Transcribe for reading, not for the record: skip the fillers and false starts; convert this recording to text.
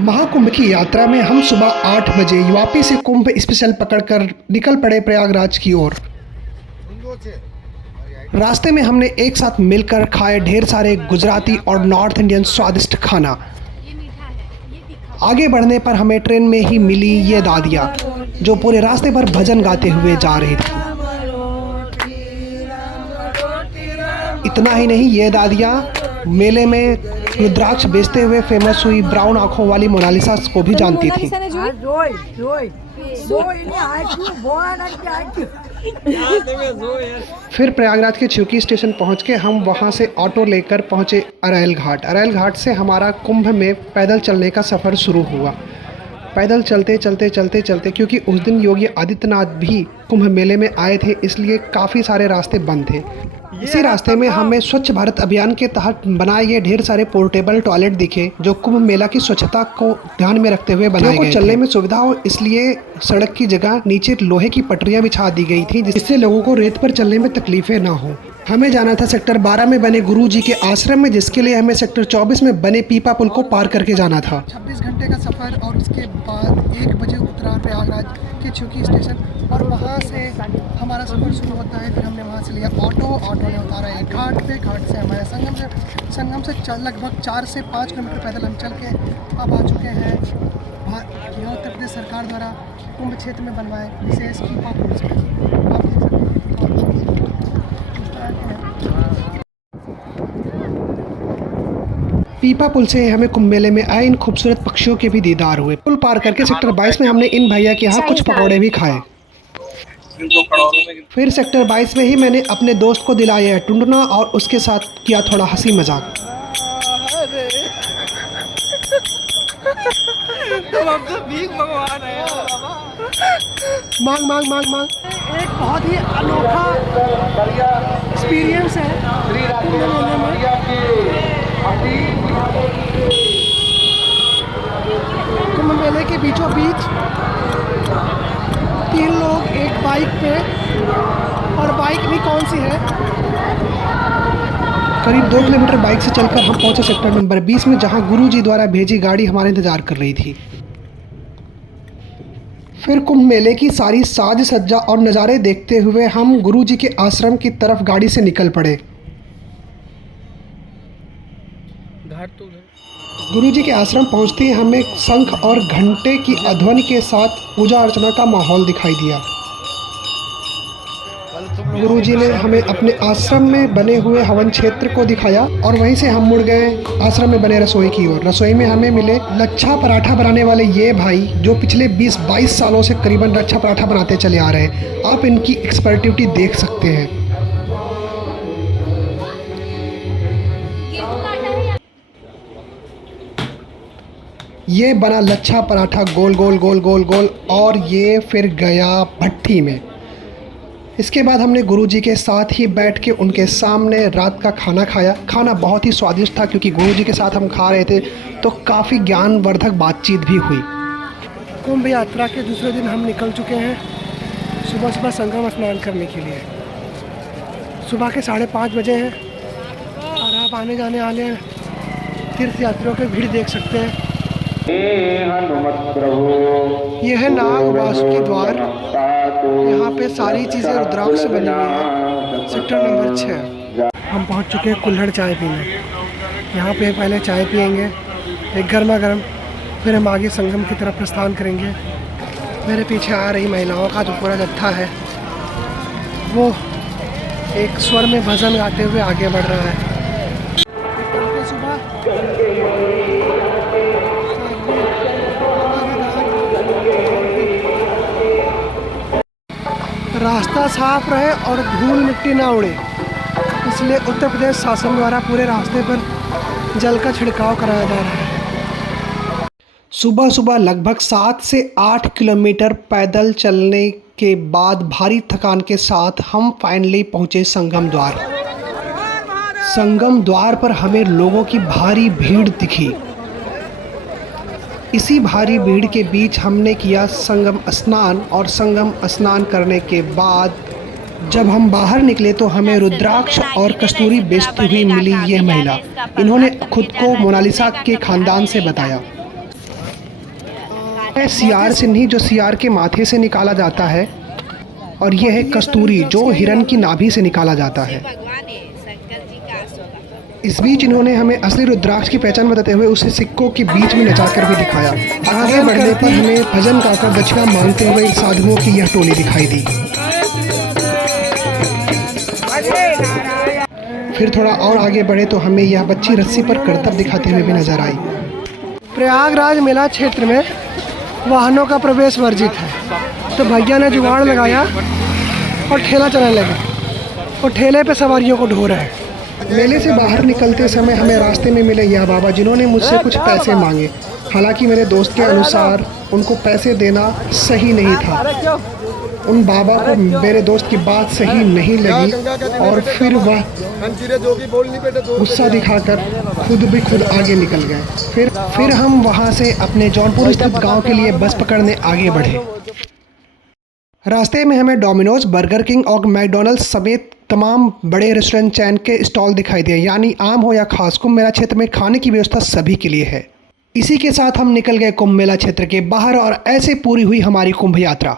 महाकुंभ की यात्रा में हम सुबह 8 बजे वापी से कुंभ स्पेशल पकड़कर निकल पड़े प्रयागराज की ओर। रास्ते में हमने एक साथ मिलकर खाए ढेर सारे गुजराती और नॉर्थ इंडियन स्वादिष्ट खाना। आगे बढ़ने पर हमें ट्रेन में ही मिली ये दादियाँ जो पूरे रास्ते पर भजन गाते हुए जा रही थी। इतना ही नहीं, ये दादियाँ मेले में रुद्राक्ष बेचते हुए फेमस हुई ब्राउन आंखों वाली मोनालिसा को भी जानती थी। फिर प्रयागराज के चिवकी स्टेशन पहुंच के हम वहां से ऑटो लेकर पहुंचे अरैल घाट। अरैल घाट से हमारा कुंभ में पैदल चलने का सफ़र शुरू हुआ। पैदल चलते चलते क्योंकि उस दिन योगी आदित्यनाथ भी कुंभ मेले में आए थे, इसलिए काफ़ी सारे रास्ते बंद थे। इसी रास्ते में हमें स्वच्छ भारत अभियान के तहत बनाए गए ढेर सारे पोर्टेबल टॉयलेट दिखे जो कुंभ मेला की स्वच्छता को ध्यान में रखते हुए बनाए गए थे। चलने में सुविधा हो इसलिए सड़क की जगह नीचे लोहे की पटरियां बिछा दी गई थी जिससे लोगों को रेत पर चलने में तकलीफें ना हो। हमें जाना था सेक्टर 12 में बने गुरु जी के आश्रम में, जिसके लिए हमें सेक्टर 24 में बने पीपा पुल को पार करके जाना था। 26 घंटे का सफ़र और उसके बाद 1 बजे उतरा प्रयागराज के चिवकी स्टेशन और वहाँ से हमारा सफ़र शुरू होता है। फिर हमने वहाँ से लिया ऑटो ने उतारा है घाट पे। घाट से हमारे संगम से लगभग 4 से 5 किलोमीटर पैदल हम चल के अब आ चुके हैं यहाँ उत्तर प्रदेश सरकार द्वारा कुंभ क्षेत्र में बनवाए विशेष पीपा पुल। पीपा पुल से हमें कुंभ मेले में आए इन खूबसूरत पक्षियों के भी दीदार हुए। पुल पार करके सेक्टर 22 में हमने इन भैया के यहाँ कुछ पकौड़े भी खाए। फिर सेक्टर 22 में ही मैंने अपने दोस्त को दिलाया है टुंडना और उसके साथ किया थोड़ा हंसी मजाक। मांग मांग मांग मांग। एक बहुत ही अनोखा एक्सपीरियंस है कुंभ मेले के बीचों बीच 3 लोग एक बाइक पे, और बाइक भी कौन सी है। करीब 2 किलोमीटर बाइक से चलकर हम पहुंचे सेक्टर नंबर 20 में, जहां गुरुजी द्वारा भेजी गाड़ी हमारे इंतजार कर रही थी। फिर कुंभ मेले की सारी साज सज्जा और नज़ारे देखते हुए हम गुरुजी के आश्रम की तरफ गाड़ी से निकल पड़े। गुरुजी के आश्रम पहुंचते ही हमें शंख और घंटे की ध्वनि के साथ पूजा अर्चना का माहौल दिखाई दिया। गुरुजी ने हमें अपने आश्रम में बने हुए हवन क्षेत्र को दिखाया और वहीं से हम मुड़ गए आश्रम में बने रसोई की ओर। रसोई में हमें मिले लच्छा पराठा बनाने वाले ये भाई जो पिछले 20-22 सालों से करीबन लच्छा पराठा बनाते चले आ रहे हैं। आप इनकी एक्सपर्टिविटी देख सकते हैं। ये बना लच्छा पराठा गोल गोल गोल गोल गोल और ये फिर गया भट्टी में। इसके बाद हमने गुरुजी के साथ ही बैठ के उनके सामने रात का खाना खाया। खाना बहुत ही स्वादिष्ट था क्योंकि गुरुजी के साथ हम खा रहे थे तो काफ़ी ज्ञानवर्धक बातचीत भी हुई। कुंभ यात्रा के दूसरे दिन हम निकल चुके हैं सुबह सुबह संगम स्नान करने के लिए। सुबह के 5:30 बजे हैं और आप आने जाने वाले तीर्थ यात्रियों की भीड़ देख सकते हैं। यह है नाग वासुकी द्वार। यहाँ पे सारी चीज़ें रुद्राक्ष से बनी हुई हैं। सेक्टर नंबर 6 हम पहुँच चुके हैं कुल्हड़ चाय पीने। यहाँ पे पहले चाय पियेंगे एक गर्मा गर्म, फिर हम आगे संगम की तरफ प्रस्थान करेंगे। मेरे पीछे आ रही महिलाओं का जो पूरा जत्था है वो एक स्वर में भजन गाते हुए आगे बढ़ रहा है। रास्ता साफ रहे और धूल मिट्टी ना उड़े, इसलिए उत्तर प्रदेश शासन द्वारा पूरे रास्ते पर जल का छिड़काव कराया जा रहा है। सुबह सुबह लगभग 7 से 8 किलोमीटर पैदल चलने के बाद भारी थकान के साथ हम फाइनली पहुंचे संगम द्वार। संगम द्वार पर हमें लोगों की भारी भीड़ दिखी। इसी भारी भीड़ के बीच हमने किया संगम स्नान और संगम स्नान करने के बाद जब हम बाहर निकले तो हमें रुद्राक्ष और कस्तूरी बेचती हुई मिली यह महिला। इन्होंने खुद को मोनालिसा के खानदान से बताया। है सियार सिन्ही जो सियार के माथे से निकाला जाता है, और यह है कस्तूरी जो हिरन की नाभि से निकाला जाता है। इस बीच इन्होंने हमें असली रुद्राक्ष की पहचान बताते हुए उसे सिक्कों के बीच में नचाकर भी दिखाया। आगे बढ़ने पर हमें भजन गाकर दक्षिणा मांगते हुए साधुओं की यह टोली दिखाई दी। फिर थोड़ा और आगे बढ़े तो हमें यह बच्ची रस्सी पर करतब दिखाते हुए भी नजर आई। प्रयागराज मेला क्षेत्र में वाहनों का प्रवेश वर्जित है, तो भैया ने जुगाड़ लगाया और ठेला चलाने लगे और ठेले पे सवारियों को ढो रहे हैं। मेले से बाहर निकलते समय हमें रास्ते में मिले यह बाबा जिन्होंने मुझसे कुछ पैसे मांगे। हालांकि मेरे दोस्त के अनुसार उनको पैसे देना सही नहीं था। उन बाबा को मेरे दोस्त की बात सही नहीं लगी और फिर वह गुस्सा दिखाकर खुद आगे निकल गए। फिर हम वहां से अपने जौनपुर स्थित गांव के लिए बस पकड़ने आगे बढ़े। रास्ते में हमें डोमिनोज, बर्गर किंग और मैकडॉनल्ड्स समेत तमाम बड़े रेस्टोरेंट चैन के स्टॉल दिखाई दिए। यानी आम हो या खास, कुंभ मेला क्षेत्र में खाने की व्यवस्था सभी के लिए है। इसी के साथ हम निकल गए कुंभ मेला क्षेत्र के बाहर और ऐसे पूरी हुई हमारी कुंभ यात्रा।